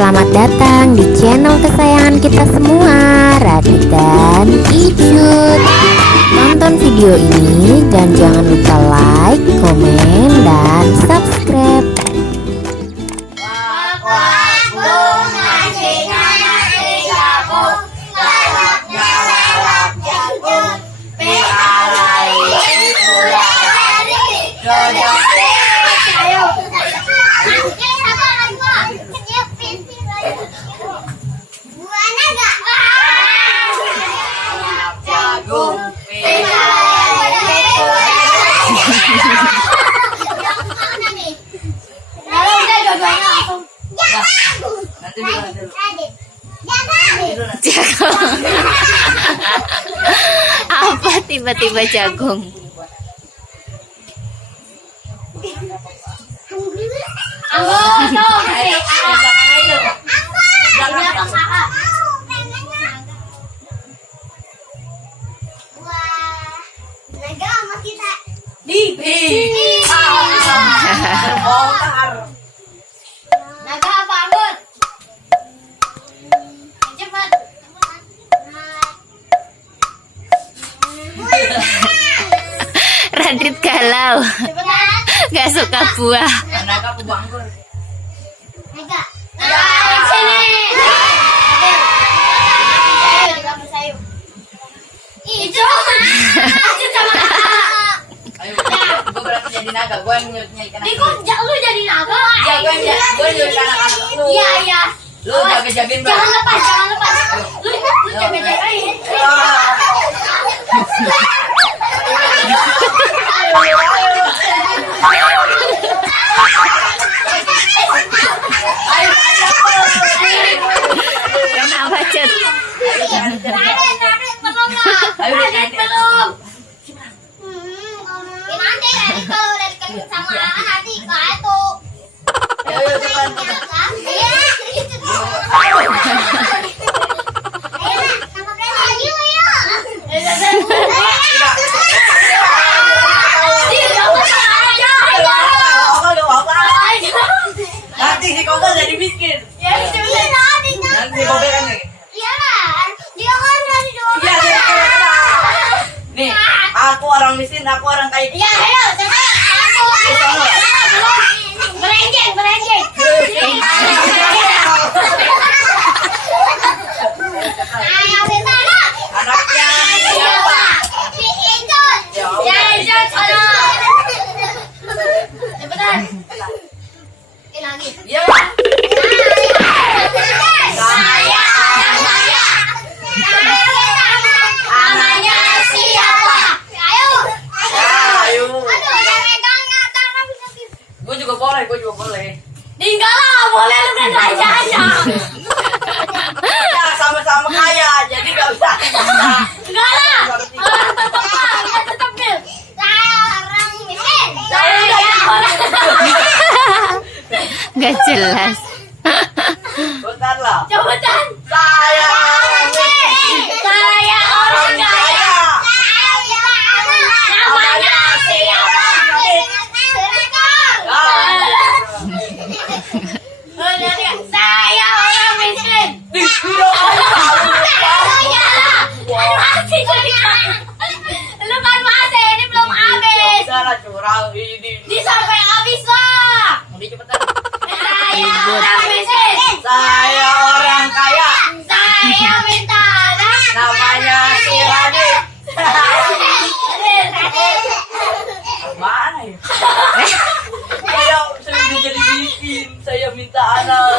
selamat datang di channel kesayangan kita semua, Radit dan Icut. Tonton video ini dan jangan lupa like, komen, dan subscribe. Jagung. Apa tiba-tiba jagung? Naga bangun. Cepat. Radit galau, gak suka buah. Naga. Naga Sini. Sayur. Hijau. Ayo, gue berarti jadi naga, gue yang nyari ikan. Di kok lu jadi naga? Iya, gue nyari anak-anak lu. Iya. Lu jaga-jagain Jangan lepas. Lu jaga-jagain. Kenapa, Cut? Raden belum. Nanti kalau udah dikasih sama nanti ke itu. Ayo, cepat. Nanti si Kongkol jadi miskin. Nanti si Kongkol kan nih. Nih, aku orang miskin, aku orang kaya. Berenjeng. Anaknya siapa? Cepetan. Lagi. Iya. Namanya siapa? Ayo. Aduh, Gue juga boleh. tinggal lah, boleh lu kan aja. Ya, sama-sama kaya, jadi gak usah. Enggak lah. Orang tetap bil. Saya orang miskin. Saya orang. Gak jelas. Bentar lah. Cepetan. Saya orang miskin. Saya orang kaya. Namanya siapa? Saya orang miskin. Lu kan masih, ini belum habis. Salah curang ini. Sampai habis lah. Ini cepetan. Saya orang miskin. Saya orang kaya. Saya minta anak. Namanya si Radit. Mana ya? Saya sudah jadi miskin. Saya minta anak.